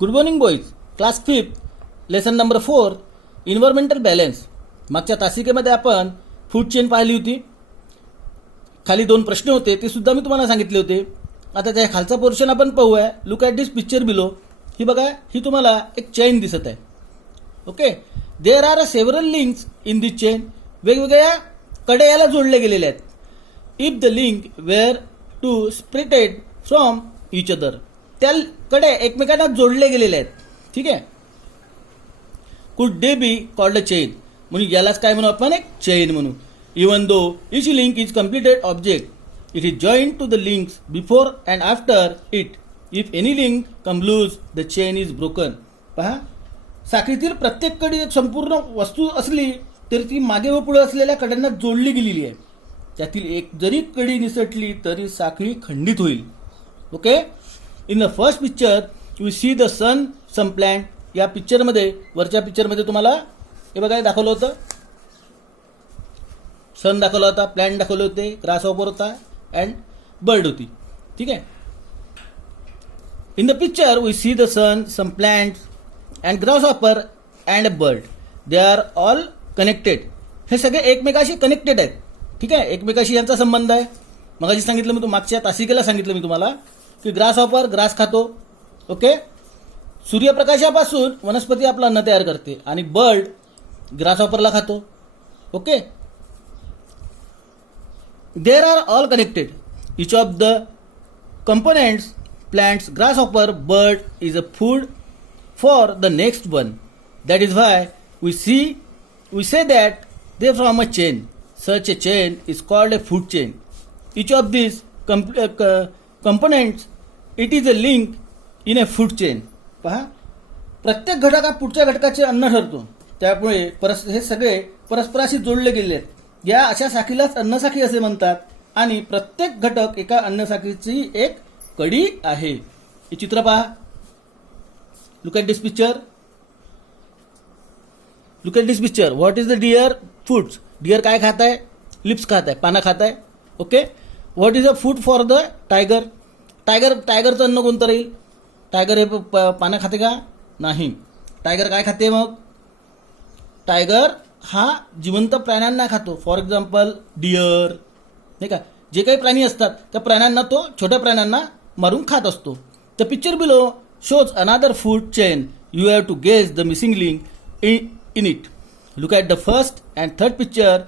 Good morning boys. Class 5 lesson number 4 environmental balance. मागच्या तासिकेमध्ये आपण food chain पाहिली होती. खाली 2 प्रश्न होते, ते सुद्धा मी तुम्हाला सांगितले होते. आता त्या खालचा पोर्शन आपण पाहूया. Look at this picture below. ही बघा, ही तुम्हाला एक चेन दिसत आहे. Okay, there are several links in this chain. वेगवेगळ्या कडे याला जोडले गेलेले आहेत. If the link were to splitted from each other. त्या कडे एकमेकांना जोडले गेलेले आहेत. ठीक आहे. Could they be called a chain. म्हणून यालाच काय म्हणू आपण, एक चेन म्हणू. Even though each link is completed object, it is join to the links before and after it. If any link come loose the chain is broken. पहा, साखळीतील प्रत्येक कडी एक संपूर्ण वस्तू असली तरी ती मागे व पुढे असलेल्या कड्यांना जोडली गेलेली आहे. त्यातील एक जरी कडी निसटली तरी साखळी खंडित होईल. Okay. In the first picture you see the sun some plant. या पिक्चरमध्ये, वरच्या पिक्चरमध्ये तुम्हाला हे बघा दाखवलं होतं. सन दाखवला होता, प्लॅन्ट दाखवले होते, ग्रास हॉपर होता अँड बर्ड होती. ठीक आहे. In the picture we see the sun, some plants and grasshopper and a bird. They are all connected. हे सगळे एकमेकाशी कनेक्टेड आहेत. ठीक आहे. एकमेकाशी यांचा संबंध आहे. मगाशी सांगितलं मी, मागच्या तासिकेला सांगितलं मी तुम्हाला की ग्रास हॉपर ग्रास खातो. ओके. सूर्यप्रकाशापासून वनस्पती आपलं अन्न तयार करते आणि बर्ड ग्रास हॉपरला खातो. Okay. There are all connected. Each of the components, plants, grasshopper, bird is a food for the next one. That is why we say that they from a chain. Such a chain is called a food chain. Each of these components, it is a link in a food chain. पहा, प्रत्येक घटक हा पुढच्या घटकाचे अन्न ठरतो. त्यामुळे हे सगळे परस्पराशी जोडले गेले आहेत. या अशा साखळीलाच अन्नसाखळी असे म्हणतात. आणि प्रत्येक घटक एका अन्नसाखळीची एक कडी आहे. हे चित्र पहा. Look at this picture. Look at this picture. What is the deer foods. Deer काय खात आहे, लिप्स खात आहे, पानं खात आहे. Okay. What is a food for the tiger. टायगरचं अन्न कोणतं राहील. टायगर हे पानं खाते का, नाही. टायगर काय खाते मग. टायगर हा जिवंत प्राण्यांना खातो. फॉर एक्झाम्पल डिअर, नाही का. जे काही प्राणी असतात त्या प्राण्यांना तो छोट्या प्राण्यांना मारून खात असतो. The picture below shows another food chain. You have to guess the missing link in it. Look at the first and third picture.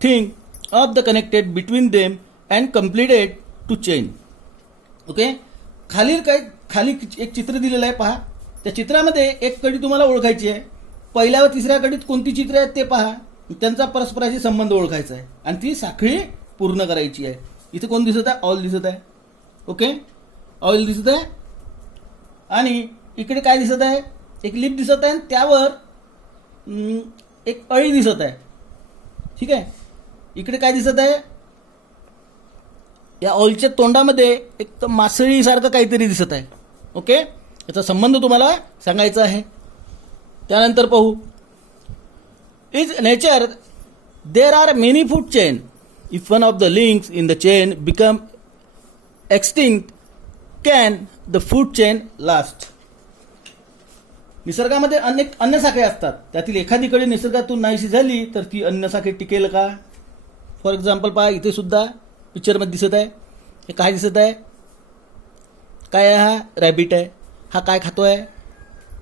Think of the connected between them and completed to chain. Okay. खाली एक चित्र दिलेलं आहे. पहा, त्या चित्रामध्ये एक कडी तुम्हाला ओळखायची आहे. पहिल्या व तिसऱ्या कडीत कोणती चित्रे आहेत ते पहा. त्यांचा परस्पराशी संबंध ओळखायचा आहे आणि ती साखळी पूर्ण करायची आहे. इथे कोण दिसत आहे, ऑल दिसत आहे. ओके. ऑल दिसत आहे आणि इकडे काय दिसत आहे, एक लिप दिसत आहे आणि त्यावर एक अळी दिसत आहे. ठीक आहे. इकडे काय दिसत आहे, या ऑलच्या तोंडामध्ये एक मासळीसारखं काहीतरी दिसत आहे. ओके. याचा संबंध तुम्हाला सांगायचा आहे. त्यानंतर पाहू. Is nature there are many food chain. If one of the links in the chain become extinct can the food chain last. निसर्गामध्ये अनेक अन्नसाखळी असतात. त्यातील एखादी कडी निसर्गातून नाहीशी झाली तर ती अन्नसाखळी टिकेल का. फॉर एक्झाम्पल पहा, इथे सुद्धा पिक्चरमध्ये दिसत आहे. हे काय दिसत आहे, काय आहे, हा रॅबिट आहे. हा काय खातोय,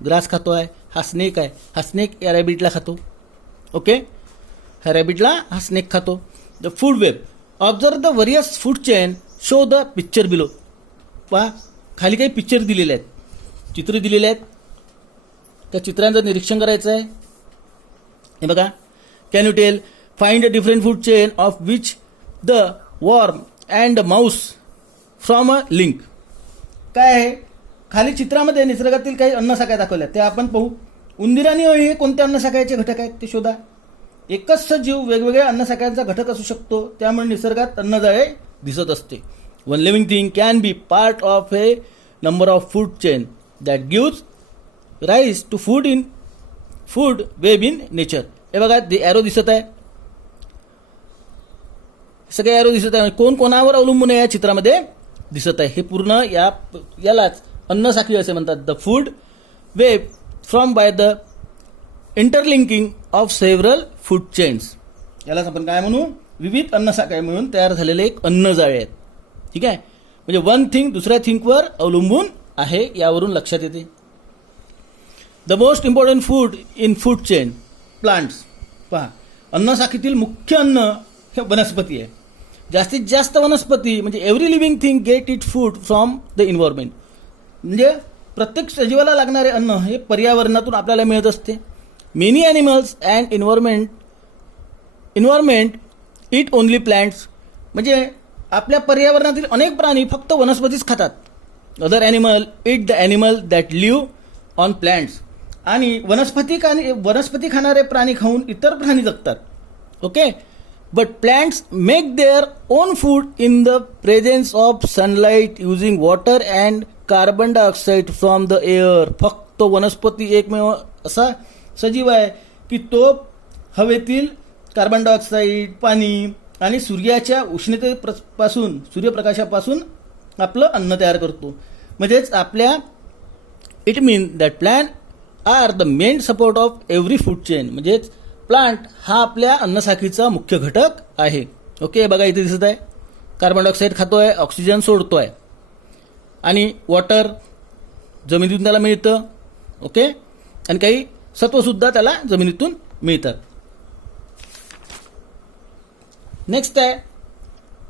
ग्रास खातोय. हा स्नेक आहे. हा स्नेक या रॅबिटला खातो. ओके. ह्या रॅबिटला हा स्नेक खातो. The food web. Observe the various food chain. Show the picture below. पहा, खाली काही पिक्चर दिलेले आहेत, चित्र दिलेले आहेत. त्या चित्रांचं निरीक्षण करायचं आहे. हे बघा. Can you tell, find a different food chain of which the worm and mouse from a link. काय आहे, खाली चित्रामध्ये निसर्गातील काही अन्नसाखळ्या दाखवल्या त्या आपण पाहू. उंदीर आणि अळी हे कोणत्या अन्नसाखळ्याचे घटक आहेत ते शोधा. एकच सजीव वेगवेगळ्या अन्नसाखळ्यांचा घटक असू शकतो. त्यामुळे निसर्गात अन्नजाळे दिसत असते. One living thing can be part of a number of food chain that gives rise to food web in nature. हे बघा, ॲरो दिसत आहे. सगळे ॲरो दिसत आहे. कोण कोणावर अवलंबून आहे या चित्रामध्ये दिसत आहे. हे पूर्ण यालाच अन्नसाखळी असे म्हणतात. The food web from by the interlinking of several food chains. यालाच आपण काय म्हणू, विविध अन्नसाखळी मिळून तयार झालेले एक अन्नजाळे आहेत. ठीक आहे, म्हणजे वन थिंग दुसऱ्या थिंगवर अवलंबून आहे, यावरून लक्षात येते. The most important food in food chain plants. पहा, अन्नसाखळीतील मुख्य अन्न हे वनस्पती आहे. जास्तीत जास्त वनस्पती म्हणजे every living thing get it food from the environment. म्हणजे प्रत्येक सजीवाला लागणारे अन्न हे पर्यावरणातून आपल्याला मिळत असते. Many animals and environment eat only plants. म्हणजे आपल्या पर्यावरणातील अनेक प्राणी फक्त वनस्पतीच खातात. Other animal eat the animal that live on plants. आणि वनस्पती खाणारे प्राणी खाऊन इतर प्राणी जगतात. Okay, but plants make their own food in the presence of sunlight using water and carbon dioxide from the air. फक्त वनस्पती एकमेव असा सजीव आहे की तो हवेतील कार्बन डायऑक्साईड, पाणी आणि सूर्याच्या उष्णतेपासून, सूर्यप्रकाशापासून आपलं अन्न तयार करतो. म्हणजेच आपल्या it mean that plant are the main support of every food chain. म्हणजेच प्लांट हा आपल्या अन्नसाखळीचा मुख्य घटक आहे. ओके, बघा इथे दिसत आहे, कार्बन डायऑक्साईड खातोय, ऑक्सिजन सोडतोय आणि वॉटर जमिनीतून त्याला मिळतं. ओके, आणि काही सत्वसुद्धा त्याला जमिनीतून मिळतात. नेक्स्ट आहे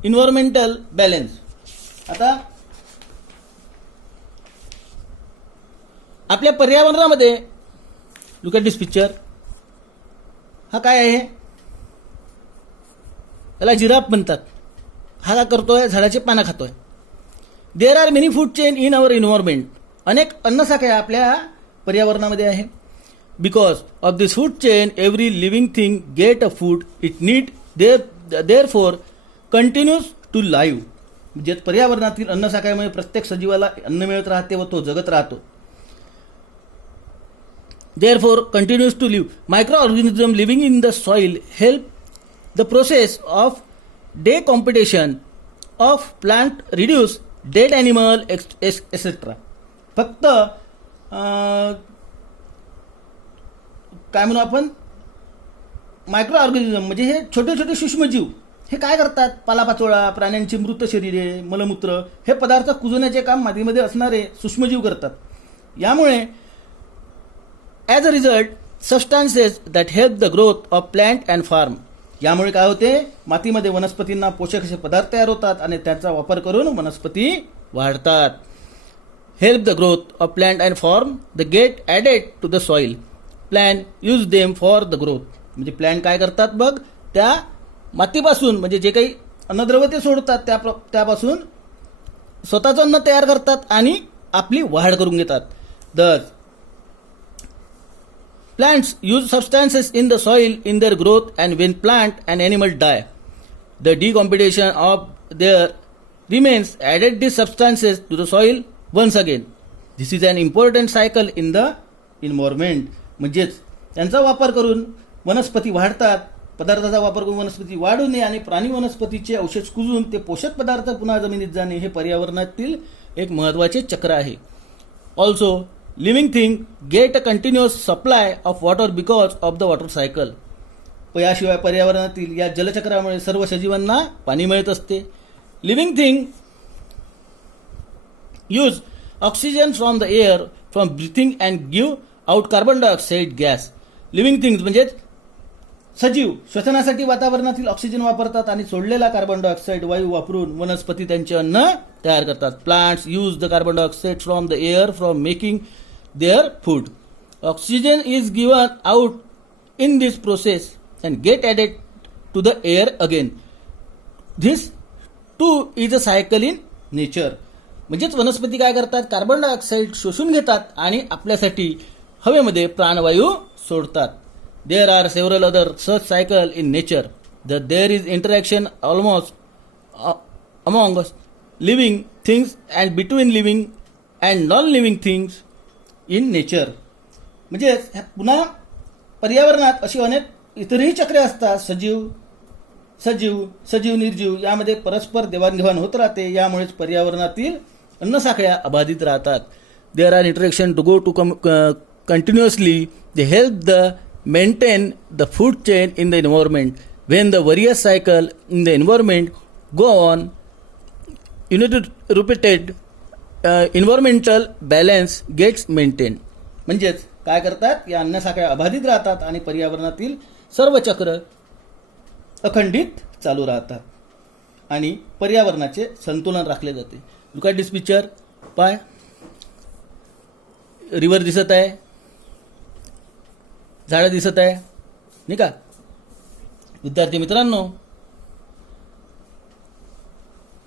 इन्व्हायरमेंटल बॅलन्स. आता आपल्या पर्यावरणामध्ये लुक ॲट दिस पिक्चर. हा काय आहे, त्याला जिराफ म्हणतात. हा काय करतोय, झाडाचे पानं खातोय. There are many food chain in our environment. अनेक अन्नसाखळ्या आपल्या पर्यावरणामध्ये आहे. Because of this food chain every living thing get a food it need therefore continues to live. म्हणजे पर्यावरणातील अन्नसाखळ्यामुळे प्रत्येक सजीवाला अन्न मिळत राहते व तो जगत राहतो. Therefore, continues to live. Microorganisms living in the soil help the process of decomposition of plant, reduce dead animal, etc. फक्त काय म्हणू आपण, मायक्रो ऑर्गॅनिझम म्हणजे हे छोटे छोटे सूक्ष्मजीव हे काय करतात, पालापाचोळा, प्राण्यांची मृत शरीरे, मलमूत्र हे पदार्थ कुजवण्याचे काम मातीमध्ये असणारे सूक्ष्मजीव करतात. यामुळे as a result substances that help the growth of plant and farm. यामुळे काय होते, मातीमध्ये वनस्पतींना पोषक असे पदार्थ तयार होतात आणि त्याचा वापर करून वनस्पती वाढतात. Help the growth of plant and farm the get added to the soil. Plant use them for the growth. म्हणजे प्लॅन काय करतात बघ, त्या मातीपासून म्हणजे जे काही अन्नद्रव्य ते सोडतात त्यापासून स्वतःचं अन्न तयार करतात आणि आपली वाढ करून घेतात. दस plants use substances in the soil in their growth, and when plant and animal die, the decomposition of their remains added these substances to the soil once again. This is an important cycle in the environment. म्हणजेच त्यांचा वापर करून वनस्पती वाढतात, पदार्थाचा वापर करून वनस्पती वाढू नये आणि प्राणी वनस्पतीचे अवशेष कुजून ते पोषक पदार्थ पुन्हा जमिनीत जाणे हे पर्यावरणातील एक महत्त्वाचे चक्र आहे. Also living thing get a continuous supply of water because of the water cycle. याशिवाय पर्यावरणातील या जलचक्रामुळे सर्व सजीवांना पाणी मिळत असते. Living thing use oxygen from the air from breathing and give out carbon dioxide gas. Living things म्हणजे सजीव श्वसनासाठी वातावरणातील ऑक्सिजन वापरतात आणि सोडलेला कार्बन डायऑक्साईड वायू वापरून वनस्पती त्यांचे अन्न तयार करतात. Plants use the carbon dioxide from the air from making their food. Oxygen is given out in this process and get added to the air again. This too is a cycle in nature. म्हणजेच वनस्पती काय करतात, carbon dioxide शोषून घेतात आणि आपल्यासाठी हवेमध्ये प्राणवायू सोडतात. There are several other such cycle in nature. That there is interaction almost among living things and between living and non-living things in nature. म्हणजे पुन्हा पर्यावरणात अशी अनेक इतरही चक्रे असतात. सजीव निर्जीव यामध्ये परस्पर देवाणघेवाण होत राहते. यामुळेच पर्यावरणातील अन्नसाखळ्या अबाधित राहतात. there are interaction to go to continuously, they help the maintain the food chain in the environment. When the various cycle in the environment go on, repeated environmental balance gets maintained. म्हणजेच काय करतात, या अन्नसाखळ्या अबाधित राहतात आणि पर्यावरणातील सर्व चक्र अखंडित चालू राहतात आणि पर्यावरणाचे संतुलन राखले जाते. Look at this picture. पाय रिव्हर दिसत आहे, झाडं दिसत आहे, नाही का. विद्यार्थी मित्रांनो,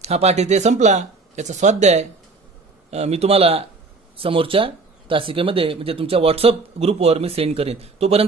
हा पाठ इथे संपला. याचा स्वाध्याय मी तुम्हाला समोरच्या तासिकेमध्ये म्हणजे तुमच्या व्हॉट्सअप ग्रुपवर मी सेंड करेन. तोपर्यंत